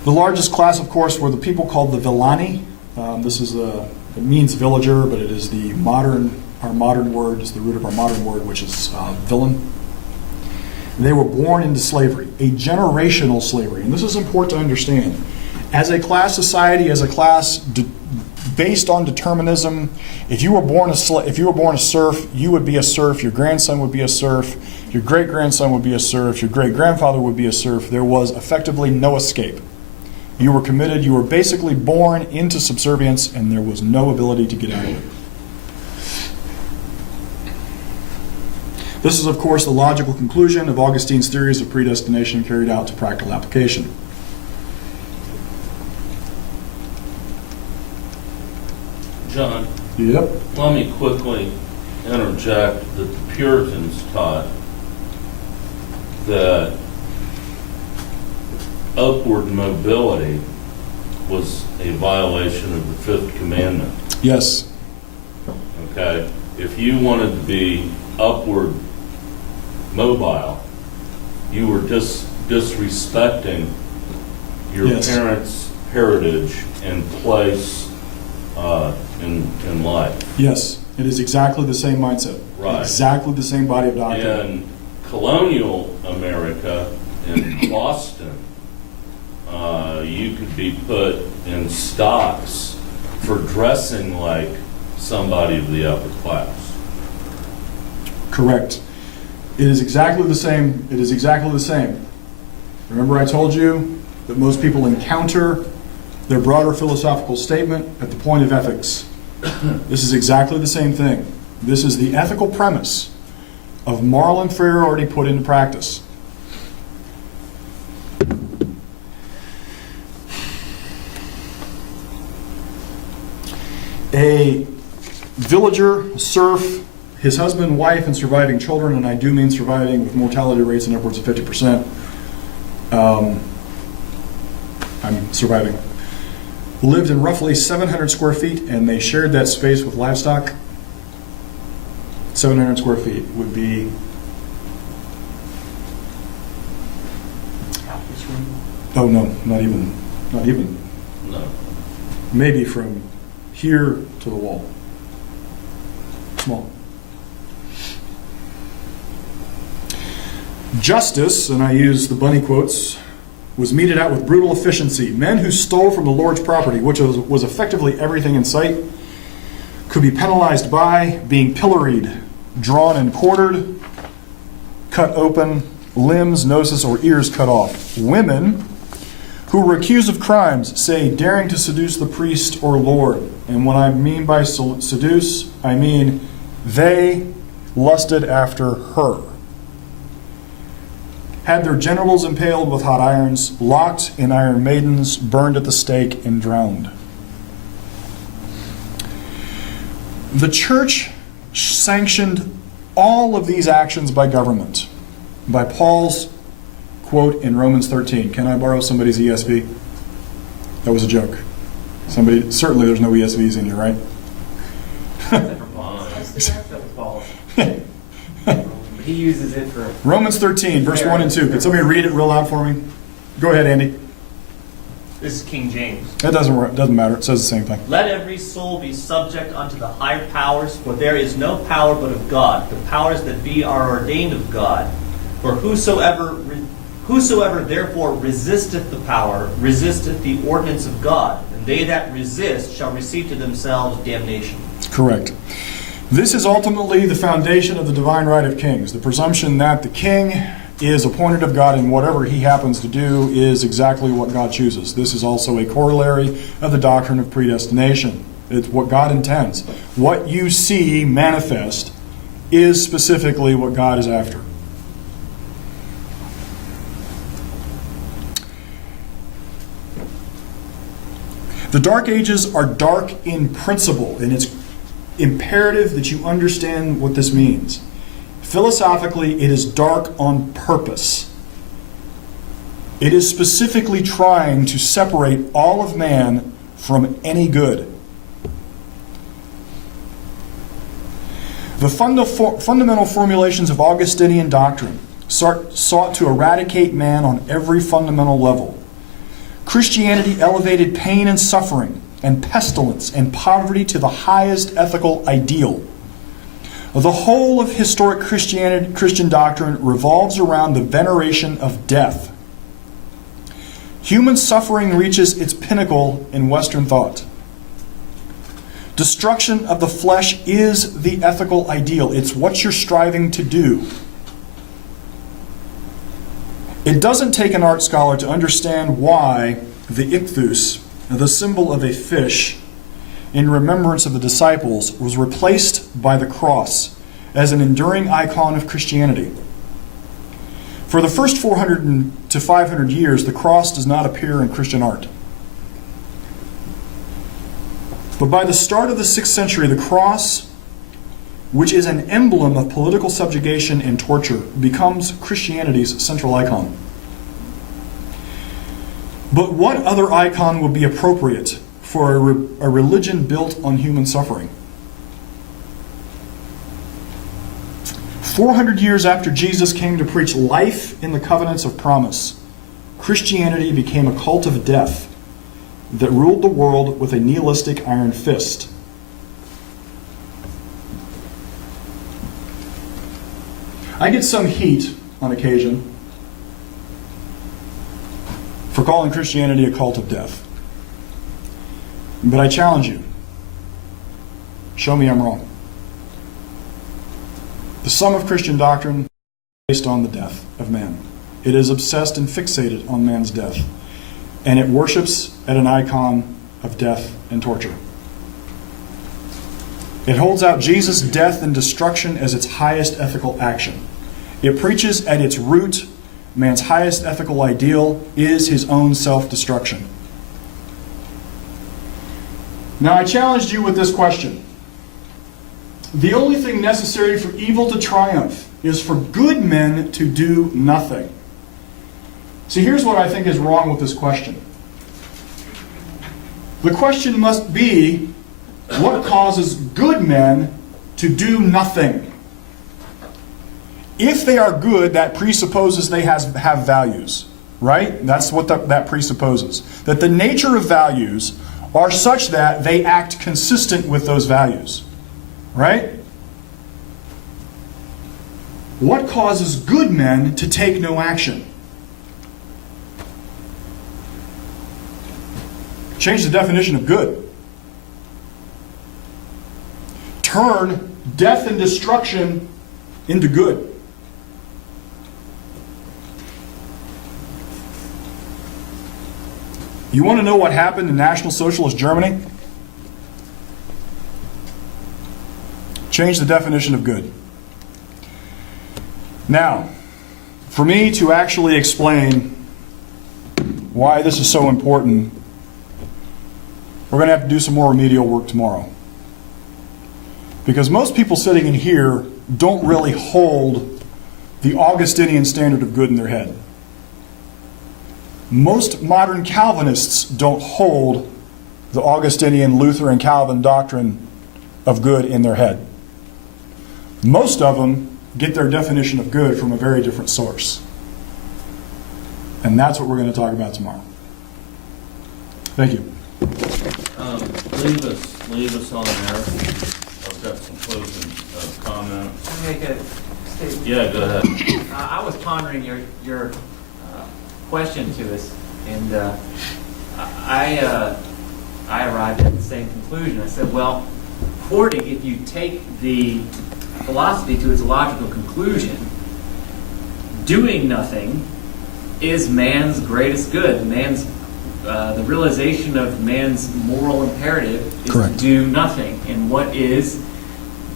The largest class, of course, were the people called the villani. It means villager, but it is our modern word is the root of our modern word, which is villain. They were born into slavery, a generational slavery, and this is important to understand. As a class society, as a class based on determinism, if you were born a serf, you would be a serf. Your grandson would be a serf. Your great-grandson would be a serf. Your great-grandfather would be a serf. There was effectively no escape. You were committed. You were basically born into subservience, and there was no ability to get out of it. This is, of course, the logical conclusion of Augustine's theories of predestination carried out to practical application. John, Yep. let me quickly interject that the Puritans taught that upward mobility was a violation of the 5th commandment. Yes. Okay? If you wanted to be upward mobile, you were disrespecting your Yes. parents' heritage and place in life. Yes. It is exactly the same mindset. Right. Exactly the same body of doctrine. In colonial America, in Boston, you could be put in stocks for dressing like somebody of the upper class. Correct. It is exactly the same. It is exactly the same. Remember I told you that most people encounter their broader philosophical statement at the point of ethics. This is exactly the same thing. This is the ethical premise of moral inferiority put into practice. A villager, a serf, his husband, wife, and surviving children, and I do mean surviving with mortality rates in upwards of 50%. I'm surviving. Lived in roughly 700 square feet, and they shared that space with livestock. 700 square feet would be... Oh, no, not even. Not even. No. Maybe from here to the wall. Small. Justice, and I use the bunny quotes, was meted out with brutal efficiency. Men who stole from the Lord's property, which was effectively everything in sight, could be penalized by being pilloried, drawn and quartered, cut open, limbs, noses, or ears cut off. Women who were accused of crimes, say, daring to seduce the priest or lord. And what I mean by seduce, I mean they lusted after her. Had their genitals impaled with hot irons, locked in iron maidens, burned at the stake, and drowned. The church sanctioned all of these actions by government. By Paul's quote in Romans 13. Can I borrow somebody's ESV? That was a joke. Certainly there's no ESVs in here, right? Except for Paul. He uses it for... Romans 13, verse 1 and 2. Can somebody read it real loud for me? Go ahead, Andy. This is King James. That doesn't matter. It says the same thing. Let every soul be subject unto the higher powers, for there is no power but of God. The powers that be are ordained of God. For whosoever therefore resisteth the power, resisteth the ordinance of God. And they that resist shall receive to themselves damnation. Correct. This is ultimately the foundation of the divine right of kings, the presumption that the king is appointed of God and whatever he happens to do is exactly what God chooses. This is also a corollary of the doctrine of predestination. It's what God intends. What you see manifest is specifically what God is after. The Dark Ages are dark in principle, and it's imperative that you understand what this means. Philosophically, it is dark on purpose. It is specifically trying to separate all of man from any good. The fundamental formulations of Augustinian doctrine sought to eradicate man on every fundamental level. Christianity elevated pain and suffering and pestilence and poverty to the highest ethical ideal. The whole of historic Christian doctrine revolves around the veneration of death. Human suffering reaches its pinnacle in Western thought. Destruction of the flesh is the ethical ideal. It's what you're striving to do. It doesn't take an art scholar to understand why the ichthus, the symbol of a fish, in remembrance of the disciples, was replaced by the cross as an enduring icon of Christianity. For the first 400 to 500 years, the cross does not appear in Christian art. But by the start of the 6th century, the cross, which is an emblem of political subjugation and torture, becomes Christianity's central icon. But what other icon would be appropriate for a religion built on human suffering? 400 years after Jesus came to preach life in the covenants of promise, Christianity became a cult of death that ruled the world with a nihilistic iron fist. I get some heat on occasion for calling Christianity a cult of death. But I challenge you. Show me I'm wrong. The sum of Christian doctrine is based on the death of man. It is obsessed and fixated on man's death. And it worships at an icon of death and torture. It holds out Jesus' death and destruction as its highest ethical action. It preaches at its root, man's highest ethical ideal is his own self-destruction. Now I challenged you with this question. The only thing necessary for evil to triumph is for good men to do nothing. See, here's what I think is wrong with this question. The question must be, what causes good men to do nothing? If they are good, that presupposes they have values, right? That's what that presupposes. That the nature of values are such that they act consistent with those values, right? What causes good men to take no action? Change the definition of good. Turn death and destruction into good. You want to know what happened in National Socialist Germany? Change the definition of good. Now, for me to actually explain why this is so important, we're going to have to do some more remedial work tomorrow. Because most people sitting in here don't really hold the Augustinian standard of good in their head. Most modern Calvinists don't hold the Augustinian, Lutheran, Calvin doctrine of good in their head. Most of them get their definition of good from a very different source. And that's what we're going to talk about tomorrow. Thank you. Leave us on there. I've got some closing comments. Can I make a statement? Yeah, go ahead. I was pondering your question to us, and I arrived at the same conclusion. I said, well, according, if you take the philosophy to its logical conclusion, doing nothing is man's greatest good. The realization of man's moral imperative is Correct. to do nothing. And what is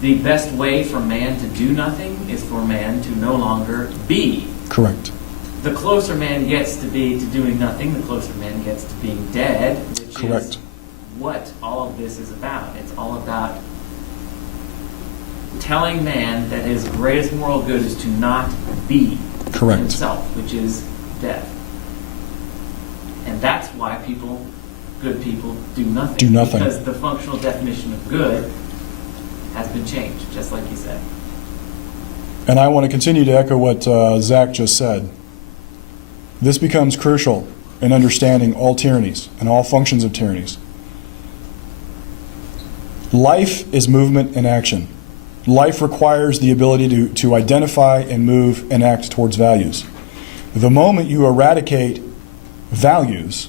the best way for man to do nothing is for man to no longer be. Correct. The closer man gets to doing nothing, the closer man gets to being dead, which Correct. is what all of this is about. It's all about telling man that his greatest moral good is to not be Correct. himself, which is death. And that's why good people do nothing. Do nothing. Because the functional definition of good has been changed, just like you said. And I want to continue to echo what Zach just said. This becomes crucial in understanding all tyrannies and all functions of tyrannies. Life is movement and action. Life requires the ability to identify and move and act towards values. The moment you eradicate values,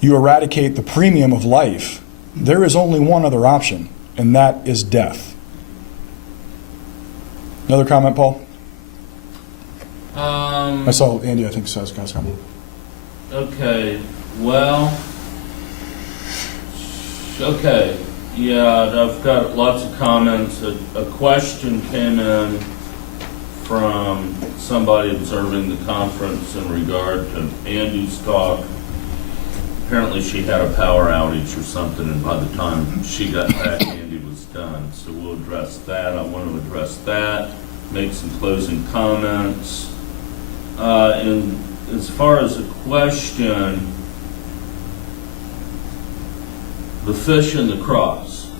you eradicate the premium of life, there is only one other option, and that is death. Another comment, Paul? I saw Andy, I think, says guys comment. Okay, well, okay, yeah, I've got lots of comments. A question came in from somebody observing the conference in regard to Andy's talk. Apparently she had a power outage or something, and by the time she got back, Andy was done. So we'll address that. I want to address that, make some closing comments. And as far as a question, the fish and the cross.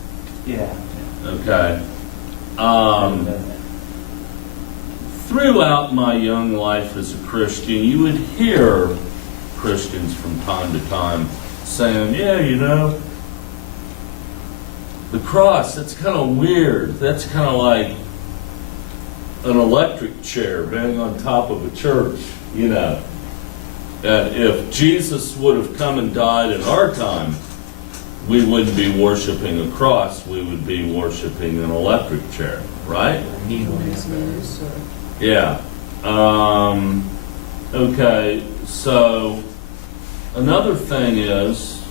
Yeah. Okay. Throughout my young life as a Christian, you would hear Christians from time to time saying, yeah, you know, the cross, that's kind of weird. That's kind of like an electric chair being on top of a church, you know. And if Jesus would have come and died in our time, we wouldn't be worshiping a cross, we would be worshiping an electric chair, right? Yeah. Okay, so another thing is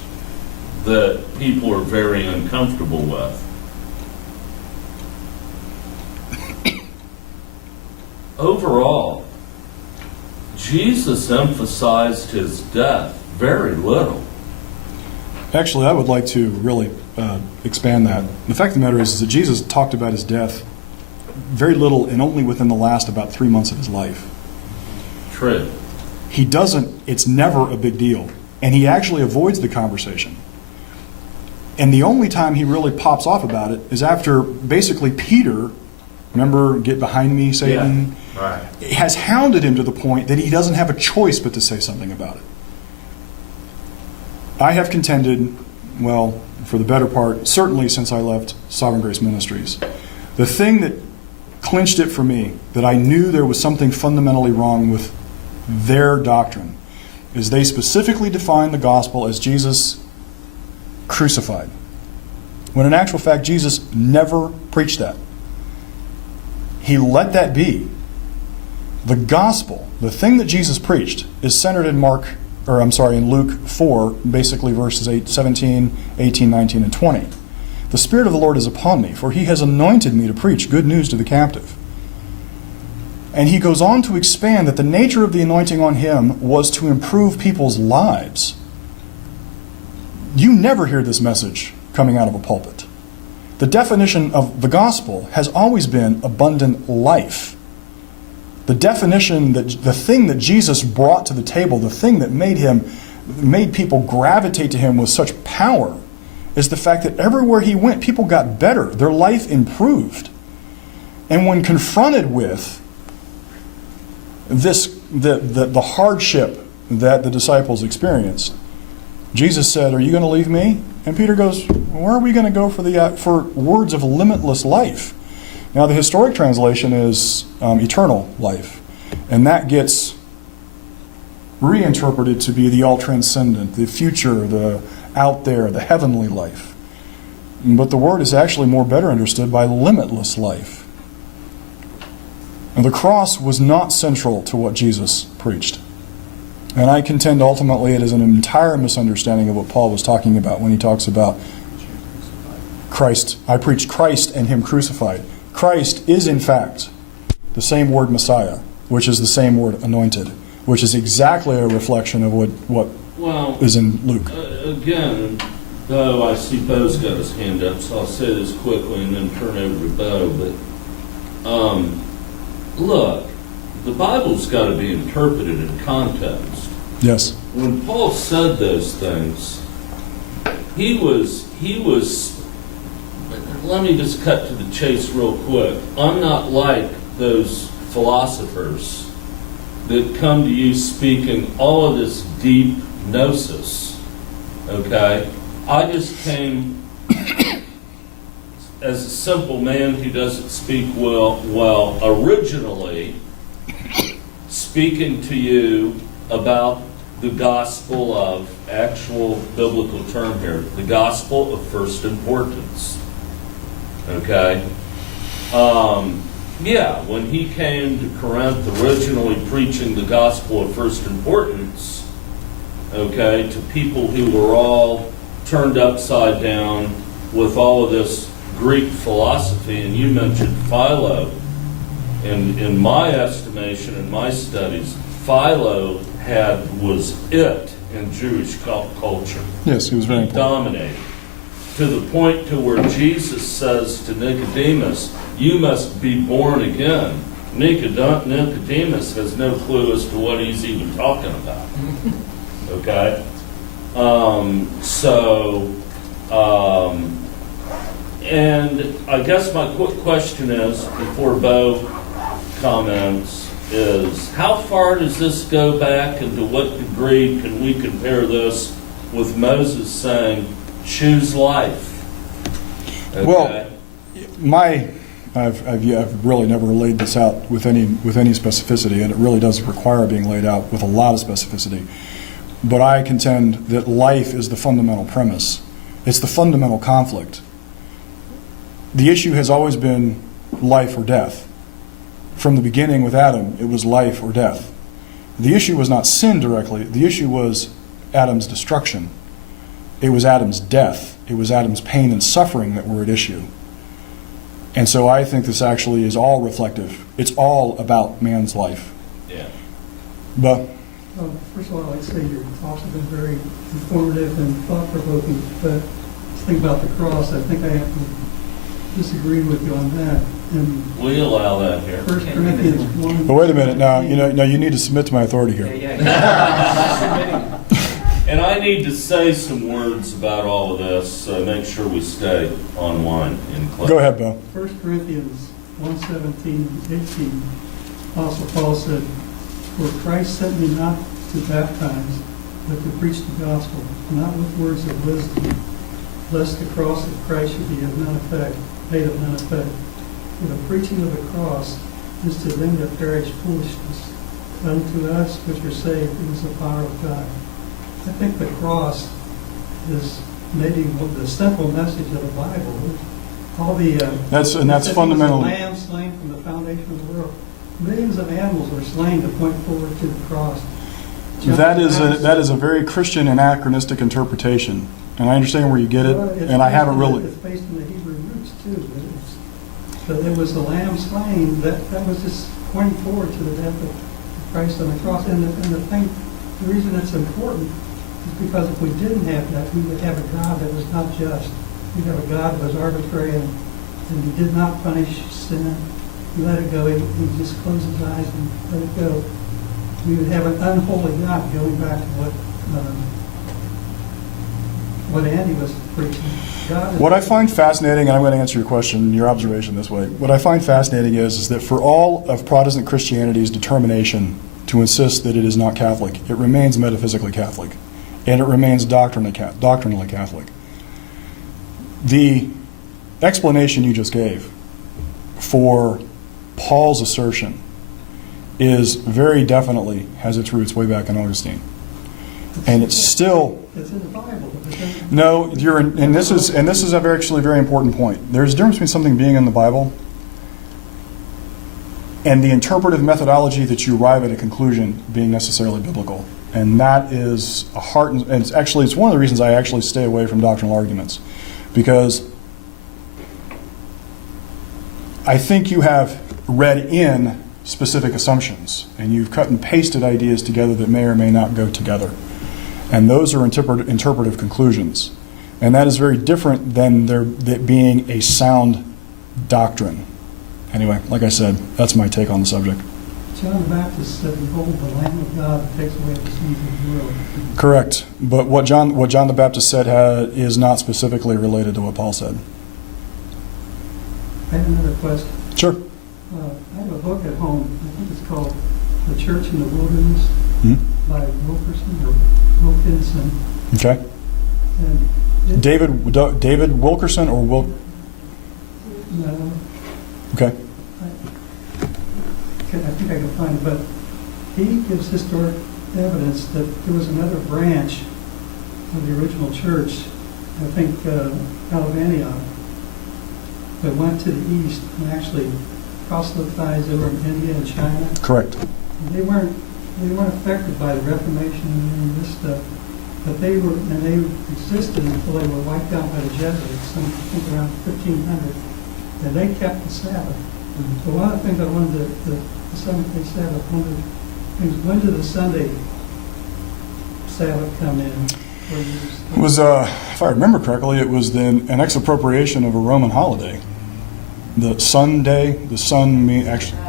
that people are very uncomfortable with. Overall, Jesus emphasized his death very little. Actually, I would like to really expand that. The fact of the matter is that Jesus talked about his death very little and only within the last about 3 months of his life. True. He doesn't, it's never a big deal. And he actually avoids the conversation. And the only time he really pops off about it is after basically Peter, remember, get behind me, Satan, Right. has hounded him to the point that he doesn't have a choice but to say something about it. I have contended, well, for the better part, certainly since I left Sovereign Grace Ministries, the thing that clinched it for me, that I knew there was something fundamentally wrong with their doctrine, is they specifically define the gospel as Jesus crucified, when in actual fact Jesus never preached that. He let that be. The gospel, the thing that Jesus preached, is centered in in Luke 4, basically verses 17, 18, 19, and 20. The Spirit of the Lord is upon me, for he has anointed me to preach good news to the captive. And he goes on to expand that the nature of the anointing on him was to improve people's lives. You never hear this message coming out of a pulpit. The definition of the gospel has always been abundant life. The definition, that the thing that Jesus brought to the table, the thing that made people gravitate to him with such power, is the fact that everywhere he went, people got better. Their life improved. And when confronted with the hardship that the disciples experienced, Jesus said, "Are you going to leave me?" And Peter goes, "Where are we going to go for words of limitless life?" Now, the historic translation is eternal life, and that gets reinterpreted to be the all-transcendent, the future, the out there, the heavenly life. But the word is actually more better understood by limitless life. And the cross was not central to what Jesus preached. And I contend ultimately it is an entire misunderstanding of what Paul was talking about when he talks about Christ. I preach Christ and him crucified. Christ is in fact the same word Messiah, which is the same word anointed, which is exactly a reflection of what is in Luke. Again, Bo, I see Bo's got his hand up, so I'll say this quickly and then turn over to Bo. But look, the Bible's got to be interpreted in context. Yes. When Paul said those things, he was. Let me just cut to the chase real quick. I'm not like those philosophers that come to you speaking all of this deep gnosis. Okay? I just came as a simple man who doesn't speak well originally, speaking to you about the gospel of, actual biblical term here, the gospel of first importance. Okay? When he came to Corinth originally preaching the gospel of first importance, okay, to people who were all turned upside down with all of this Greek philosophy, and you mentioned Philo. In my estimation, in my studies, Philo was it in Jewish culture. Yes, he was very important. Dominated. To the point to where Jesus says to Nicodemus, "You must be born again." Nicodemus has no clue as to what he's even talking about. Okay? And I guess my quick question is, before Bo comments, is how far does this go back, and to what degree can we compare this with Moses saying, "Choose life"? Okay? Well, I've really never laid this out with any specificity, and it really does require being laid out with a lot of specificity. But I contend that life is the fundamental premise. It's the fundamental conflict. The issue has always been life or death. From the beginning with Adam, it was life or death. The issue was not sin directly. The issue was Adam's destruction. It was Adam's death. It was Adam's pain and suffering that were at issue. And so I think this actually is all reflective. It's all about man's life. Yeah. But First of all, I'd like to say your talks have been very informative and thought-provoking, but this thing about the cross, I think I have to disagree with you on that. And We allow that here. 1 Corinthians 1. But wait a minute now. You need to submit to my authority here. And I need to say some words about all of this, so make sure we stay online in class. Go ahead, Bill. 1 Corinthians 1:17, 18, Apostle Paul said, "For Christ sent me not to baptize, but to preach the gospel, not with words of wisdom, lest the cross of Christ should be made of none effect. For the preaching of the cross is to them that perish foolishness, but unto us which are saved it is the power of God." I think the cross is maybe the simple message of the Bible. All the That's it says fundamentally. He was a lamb slain from the foundation of the world. Millions of animals were slain to point forward to the cross. That is a very Christian anachronistic interpretation, and I understand where you get it, Well, it's and I based haven't on really. It's based on the Hebrew roots too. But it was the lamb slain that was just pointing forward to the death of Christ on the cross. And the reason it's important is because if we didn't have that, we would have a God that was not just. we have a God who was arbitrary and he did not punish sin. He let it go. He just closed his eyes and let it go. We would have an unholy God, going back to what Andy was preaching. God is, What I find fascinating, and I'm going to answer your question, your observation this way. What I find fascinating is that for all of Protestant Christianity's determination to insist that it is not Catholic, it remains metaphysically Catholic, and it remains doctrinally Catholic. The explanation you just gave for Paul's assertion is very definitely has its roots way back in Augustine. And it's still... It's in the Bible. No, and this is actually a very important point. There's a difference between something being in the Bible and the interpretive methodology that you arrive at a conclusion being necessarily biblical. And that is a heart, and it's one of the reasons I actually stay away from doctrinal arguments, because I think you have read in specific assumptions, and you've cut and pasted ideas together that may or may not go together. And those are interpretive conclusions. And that is very different than there being a sound doctrine. Anyway, like I said, that's my take on the subject. John the Baptist said, "Behold, the Lamb of God that takes away the sins of the world." Correct. But what John the Baptist said is not specifically related to what Paul said. I have another question. Sure. I have a book at home. I think it's called The Church in the Wilderness by Wilkinson. Okay. And David Wilkerson or no, Okay. I think I can find it, but he gives historic evidence that there was another branch of the original church, I think out of Antioch, that went to the east and actually proselytized over in India and China. Correct. And they weren't affected by the Reformation and any of this stuff, but they existed until they were wiped out by the Jesuits, I think around 1500, and they kept the Sabbath. So one of the things I wanted the Seventh-day Sabbath, one of the things, when did the Sunday Sabbath come in? It was, if I remember correctly, it was then an expropriation of a Roman holiday. The Sunday, the sun actually,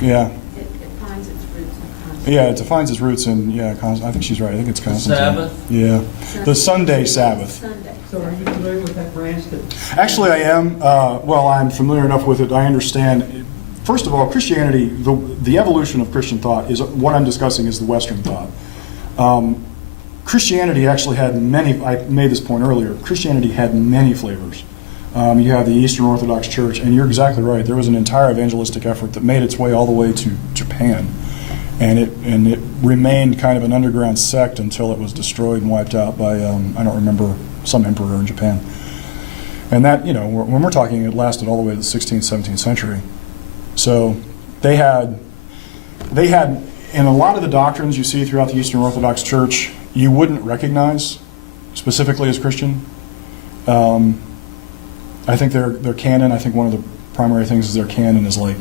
yeah. It finds its roots in Constantine. Yeah, it defines its roots in, I think she's right. I think it's Constantine. Sabbath? Yeah. The Sunday Sabbath. Sunday. So are you familiar with that branch that? Actually, I am. I'm familiar enough with it. I understand. First of all, Christianity, the evolution of Christian thought is what I'm discussing is the Western thought. Christianity actually had many, I made this point earlier, Christianity had many flavors. You have the Eastern Orthodox Church, and you're exactly right. There was an entire evangelistic effort that made its way all the way to Japan. And it remained kind of an underground sect until it was destroyed and wiped out by, I don't remember, some emperor in Japan. And that, when we're talking, it lasted all the way to the 16th, 17th century. So they had, in a lot of the doctrines you see throughout the Eastern Orthodox Church, you wouldn't recognize specifically as Christian. I think their canon, I think one of the primary things is their canon is like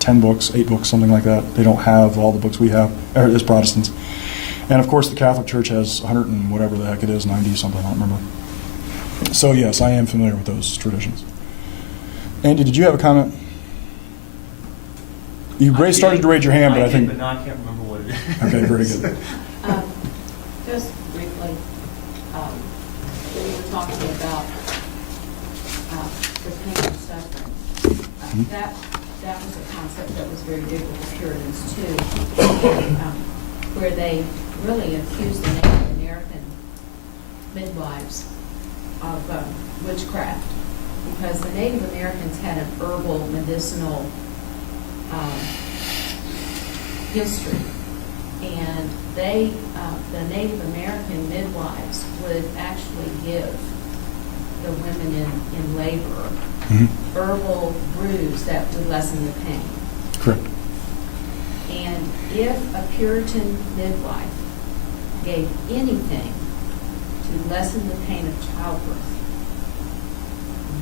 10 books, 8 books, something like that. They don't have all the books we have as Protestants. And of course the Catholic Church has 100 and whatever the heck it is, 90 something, I don't remember. So yes, I am familiar with those traditions. Andy, did you have a comment? You started to raise your hand, but I think... but now I can't remember what it is. Okay, very good. Just briefly, we were talking about the pain and suffering. That was a concept that was very big with the Puritans too, where they really accused the Native American midwives of witchcraft, because the Native Americans had an herbal medicinal history, and the Native American midwives would actually give the women in labor herbal brews that would lessen the pain. Correct. And if a Puritan midwife gave anything to lessen the pain of childbirth,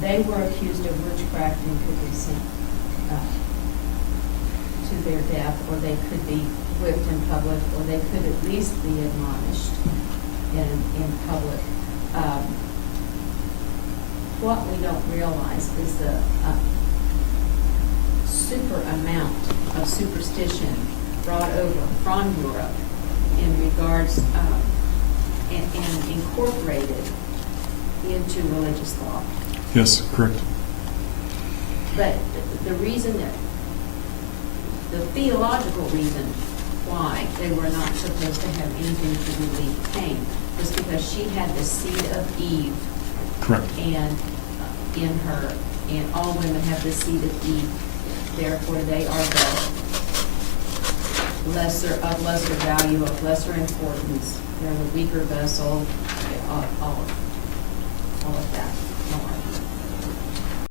they were accused of witchcraft and could be sent to their death, or they could be whipped in public, or they could at least be admonished in public. what we don't realize is the super amount of superstition brought over from Europe in regards and incorporated into religious thought. Yes, correct. But the reason that, the theological reason why they were not supposed to have anything to do with Cain was because she had the seed of Eve Correct. and in her, and all women have the seed of Eve. Therefore, they are the lesser value, of lesser importance. They're the weaker vessel, all of that.